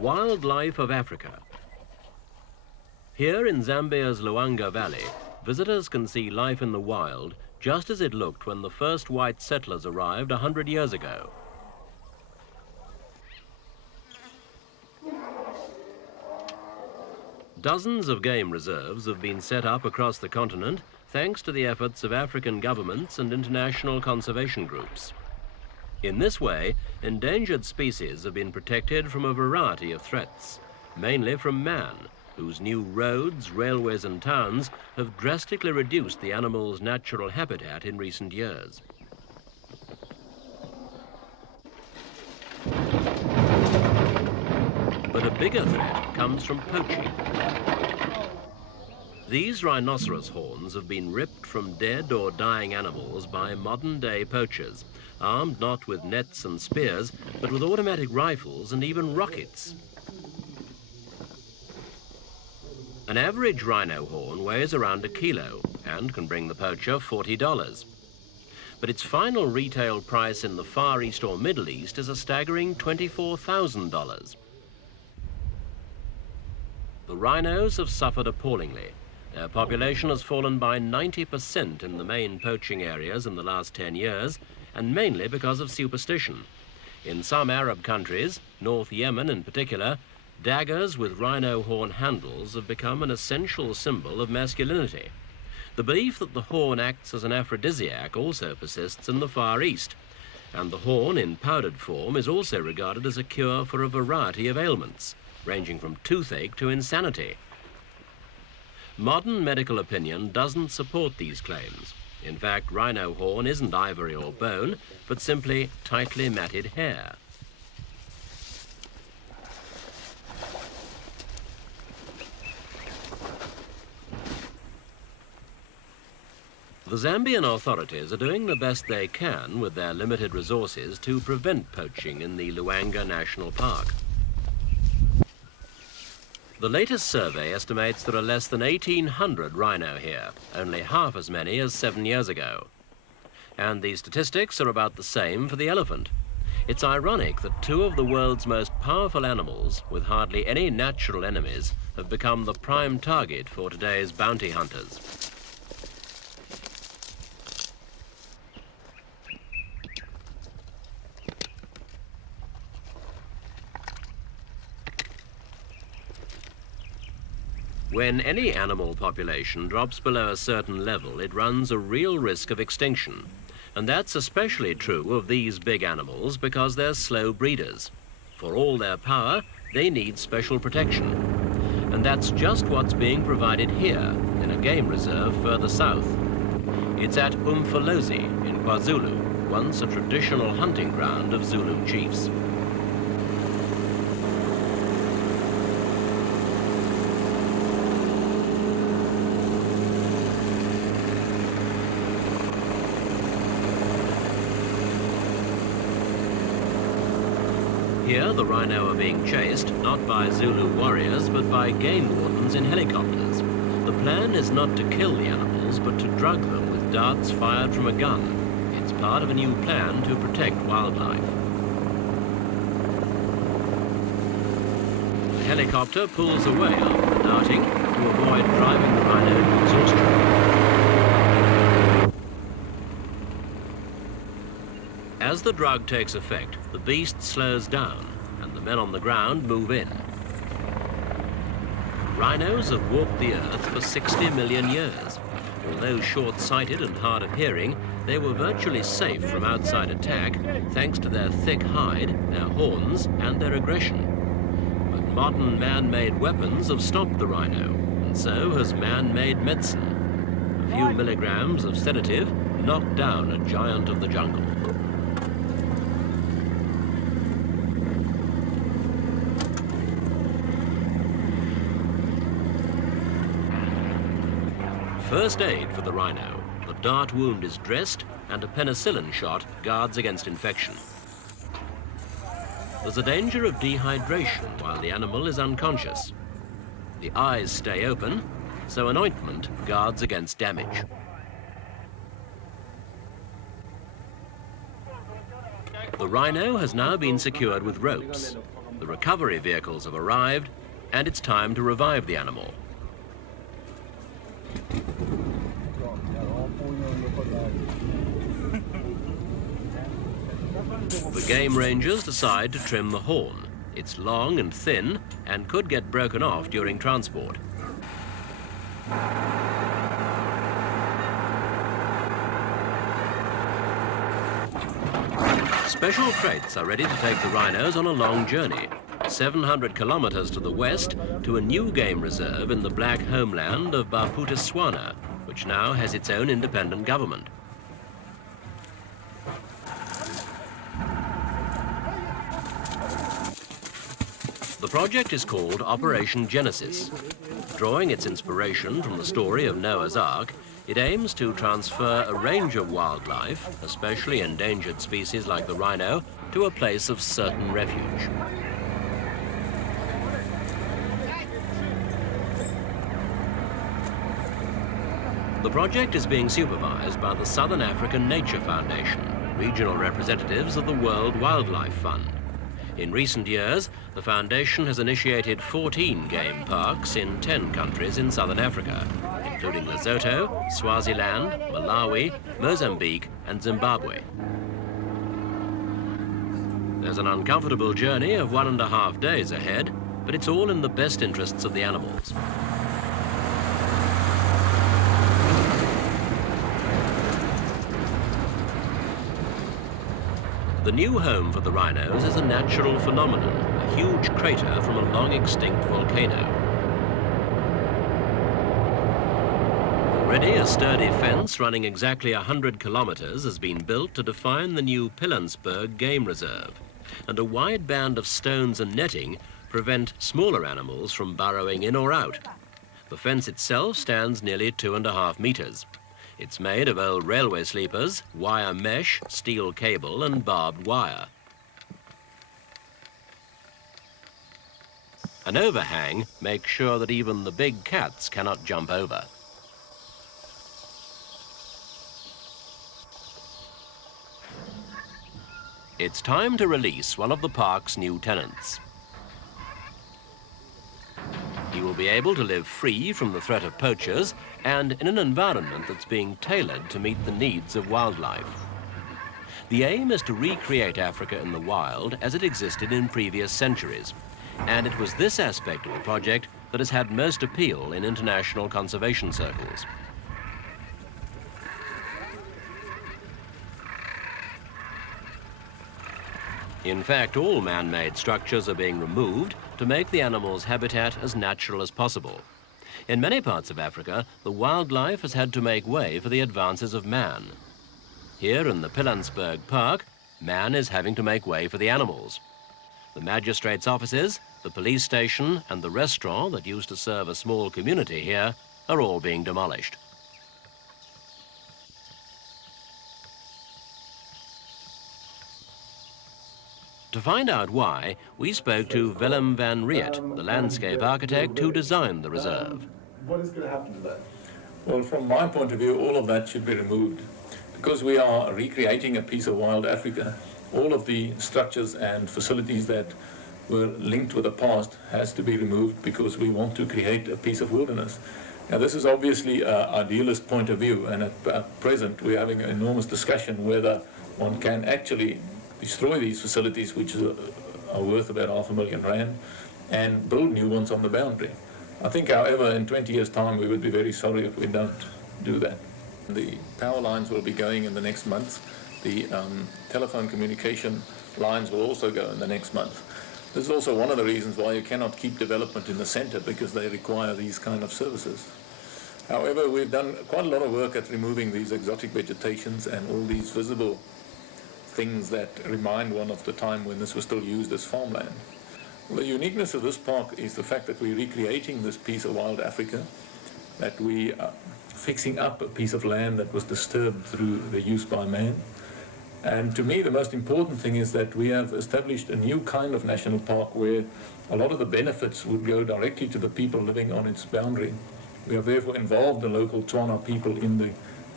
wildlife of Africa. Here in Zambia's Luanga Valley, visitors can see life in the wild just as it looked when the first white settlers arrived 100 years ago. Dozens of game reserves have been set up across the continent thanks to the efforts of African governments and international conservation groups. In this way, endangered species have been protected from a variety of threats, mainly from man, whose new roads, railways and towns have drastically reduced the animal's natural habitat in recent years. But a bigger threat comes from poaching. These rhinoceros horns have been ripped from dead or dying animals by modern-day poachers, armed not with nets and spears, but with automatic rifles and even rockets. An average rhino horn weighs around a kilo and can bring the poacher $40. But its final retail price in the Far East or Middle East is a staggering $24,000. The rhinos have suffered appallingly. Their population has fallen by 90% in the main poaching areas in the last 10 years, and mainly because of superstition. In some Arab countries, North Yemen in particular, daggers with rhino horn handles have become an essential symbol of masculinity. The belief that the horn acts as an aphrodisiac also persists in the Far East, and the horn in powdered form is also regarded as a cure for a variety of ailments, ranging from toothache to insanity. Modern medical opinion doesn't support these claims. In fact, rhino horn isn't ivory or bone, but simply tightly matted hair. The Zambian authorities are doing the best they can with their limited resources to prevent poaching in the Luanga National Park. The latest survey estimates there are less than 1,800 rhino here, only half as many as 7 years ago. And the statistics are about the same for the elephant. It's ironic that two of the world's most powerful animals, with hardly any natural enemies, have become the prime target for today's bounty hunters. When any animal population drops below a certain level, it runs a real risk of extinction. And that's especially true of these big animals because they're slow breeders. For all their power, they need special protection. And that's just what's being provided here, in a game reserve further south. It's at Umfolozi in KwaZulu, once a traditional hunting ground of Zulu chiefs. Here, the rhino are being chased, not by Zulu warriors, but by game wardens in helicopters. The plan is not to kill the animals, but to drug them with darts fired from a gun. It's part of a new plan to protect wildlife. The helicopter pulls away after the darting to avoid driving the rhino to exhaustion. As the drug takes effect, the beast slows down and the men on the ground move in. Rhinos have walked the earth for 60 million years. Although short-sighted and hard of hearing, they were virtually safe from outside attack thanks to their thick hide, their horns and their aggression. But modern man-made weapons have stopped the rhino, and so has man-made medicine. A few milligrams of sedative knocked down a giant of the jungle. First aid for the rhino. The dart wound is dressed and a penicillin shot guards against infection. There's a danger of dehydration while the animal is unconscious. The eyes stay open, so an ointment guards against damage. The rhino has now been secured with ropes. The recovery vehicles have arrived, and it's time to revive the animal. The game rangers decide to trim the horn. It's long and thin and could get broken off during transport. Special crates are ready to take the rhinos on a long journey, 700 kilometers to the west, to a new game reserve in the black homeland of Bophuthatswana, which now has its own independent government. The project is called Operation Genesis. Drawing its inspiration from the story of Noah's Ark, it aims to transfer a range of wildlife, especially endangered species like the rhino, to a place of certain refuge. The project is being supervised by the Southern African Nature Foundation, regional representatives of the World Wildlife Fund. In recent years, the foundation has initiated 14 game parks in 10 countries in southern Africa, including Lesotho, Swaziland, Malawi, Mozambique, and Zimbabwe. There's an uncomfortable journey of 1.5 days ahead, but it's all in the best interests of the animals. The new home for the rhinos is a natural phenomenon, a huge crater from a long-extinct volcano. Already a sturdy fence running exactly 100 kilometers has been built to define the new Pilanesberg Game Reserve, and a wide band of stones and netting prevent smaller animals from burrowing in or out. The fence itself stands nearly 2.5 meters. It's made of old railway sleepers, wire mesh, steel cable, and barbed wire. An overhang makes sure that even the big cats cannot jump over. It's time to release one of the park's new tenants. He will be able to live free from the threat of poachers and in an environment that's being tailored to meet the needs of wildlife. The aim is to recreate Africa in the wild as it existed in previous centuries, and it was this aspect of the project that has had most appeal in international conservation circles. In fact, all man-made structures are being removed to make the animal's habitat as natural as possible. In many parts of Africa, the wildlife has had to make way for the advances of man. Here in the Pilanesberg Park, man is having to make way for the animals. The magistrates' offices, the police station, and the restaurant that used to serve a small community here are all being demolished. To find out why, we spoke to Willem van Riet, the landscape architect who designed the reserve. What is going to happen to that? Well, from my point of view, all of that should be removed. Because we are recreating a piece of wild Africa, all of the structures and facilities that were linked with the past has to be removed because we want to create a piece of wilderness. Now, this is obviously an idealist point of view, and at present we're having an enormous discussion whether one can actually destroy these facilities, which are worth about R500,000, and build new ones on the boundary. I think, however, in 20 years' time, we would be very sorry if we don't do that. The power lines will be going in the next month. The telephone communication lines will also go in the next month. This is also one of the reasons why you cannot keep development in the center, because they require these kind of services. However, we've done quite a lot of work at removing these exotic vegetations and all these visible things that remind one of the time when this was still used as farmland. Well, the uniqueness of this park is the fact that we're recreating this piece of wild Africa, that we are fixing up a piece of land that was disturbed through the use by man. And to me, the most important thing is that we have established a new kind of national park where a lot of the benefits would go directly to the people living on its boundary. We have therefore involved the local Tswana people in the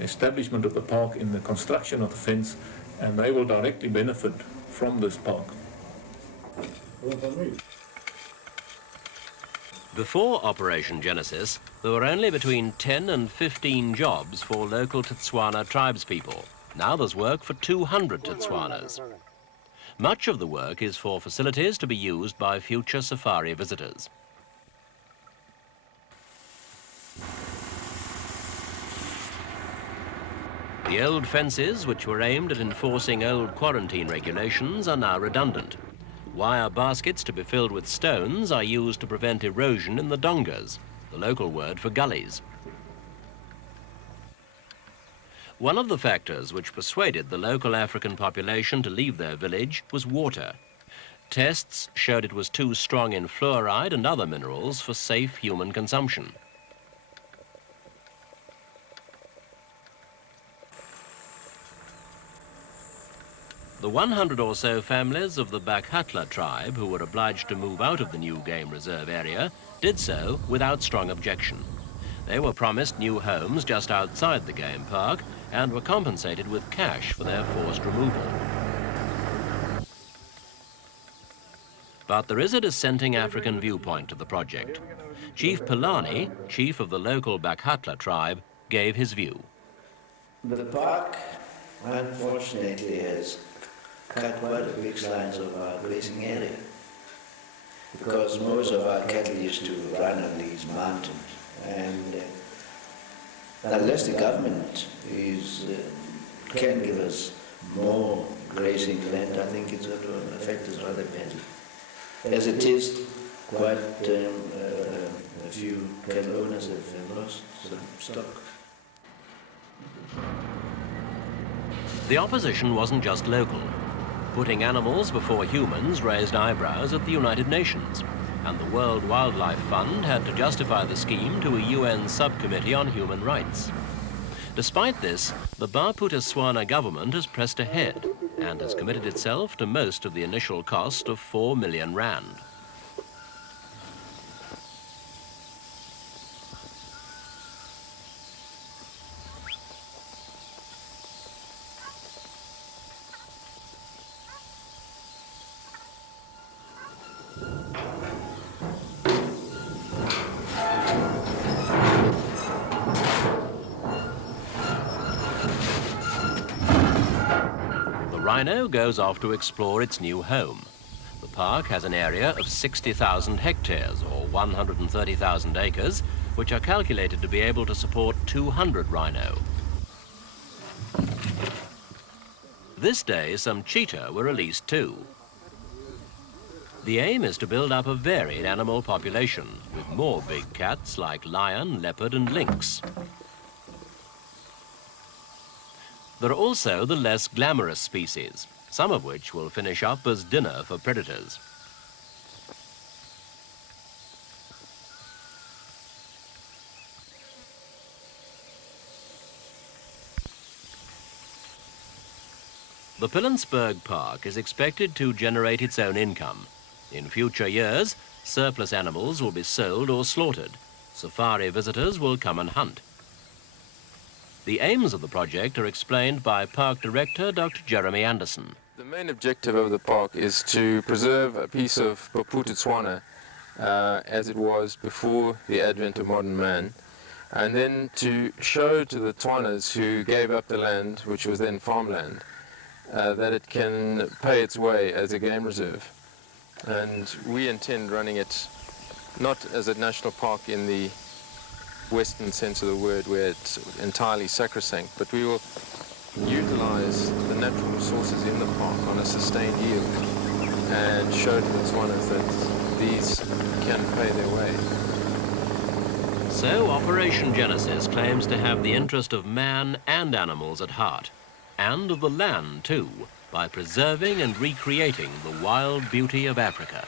establishment of the park, in the construction of the fence, and they will directly benefit from this park. Before Operation Genesis, there were only between 10 and 15 jobs for local Tswana tribespeople. Now there's work for 200 Tswanas. Much of the work is for facilities to be used by future safari visitors. The old fences, which were aimed at enforcing old quarantine regulations, are now redundant. Wire baskets to be filled with stones are used to prevent erosion in the dongas, the local word for gullies. One of the factors which persuaded the local African population to leave their village was water. Tests showed it was too strong in fluoride and other minerals for safe human consumption. The 100 or so families of the Bophuthatswana tribe who were obliged to move out of the new game reserve area did so without strong objection. They were promised new homes just outside the game park and were compensated with cash for their forced removal. But there is a dissenting African viewpoint to the project. Chief Pelani, chief of the local Bophuthatswana tribe, gave his view. The park, unfortunately, has cut quite a big slice of our grazing area, because most of our cattle used to run on these mountains, and unless the government can give us more grazing land, I think it's going to affect us rather badly. As it is, quite a few cattle owners have lost some stock. The opposition wasn't just local. Putting animals before humans raised eyebrows at the United Nations, and the World Wildlife Fund had to justify the scheme to a UN subcommittee on human rights. Despite this, the Bophuthatswana government has pressed ahead and has committed itself to most of the initial cost of 4 million rand. The rhino goes off to explore its new home. The park has an area of 60,000 hectares, or 130,000 acres, which are calculated to be able to support 200 rhino. This day, some cheetah were released too. The aim is to build up a varied animal population, with more big cats like lion, leopard and lynx. There are also the less glamorous species, some of which will finish up as dinner for predators. The Pilanesberg Park is expected to generate its own income. In future years, surplus animals will be sold or slaughtered. Safari visitors will come and hunt. The aims of the project are explained by Park Director Dr. Jeremy Anderson. The main objective of the park is to preserve a piece of Bophuthatswana as it was before the advent of modern man, and then to show to the Tswanas who gave up the land, which was then farmland, that it can pay its way as a game reserve. And we intend running it not as a national park in the Western sense of the word, where it's entirely sacrosanct, but we will utilize the natural resources in the park on a sustained yield and show to the Tswanas that these can pay their way. So Operation Genesis claims to have the interest of man and animals at heart, and of the land too, by preserving and recreating the wild beauty of Africa.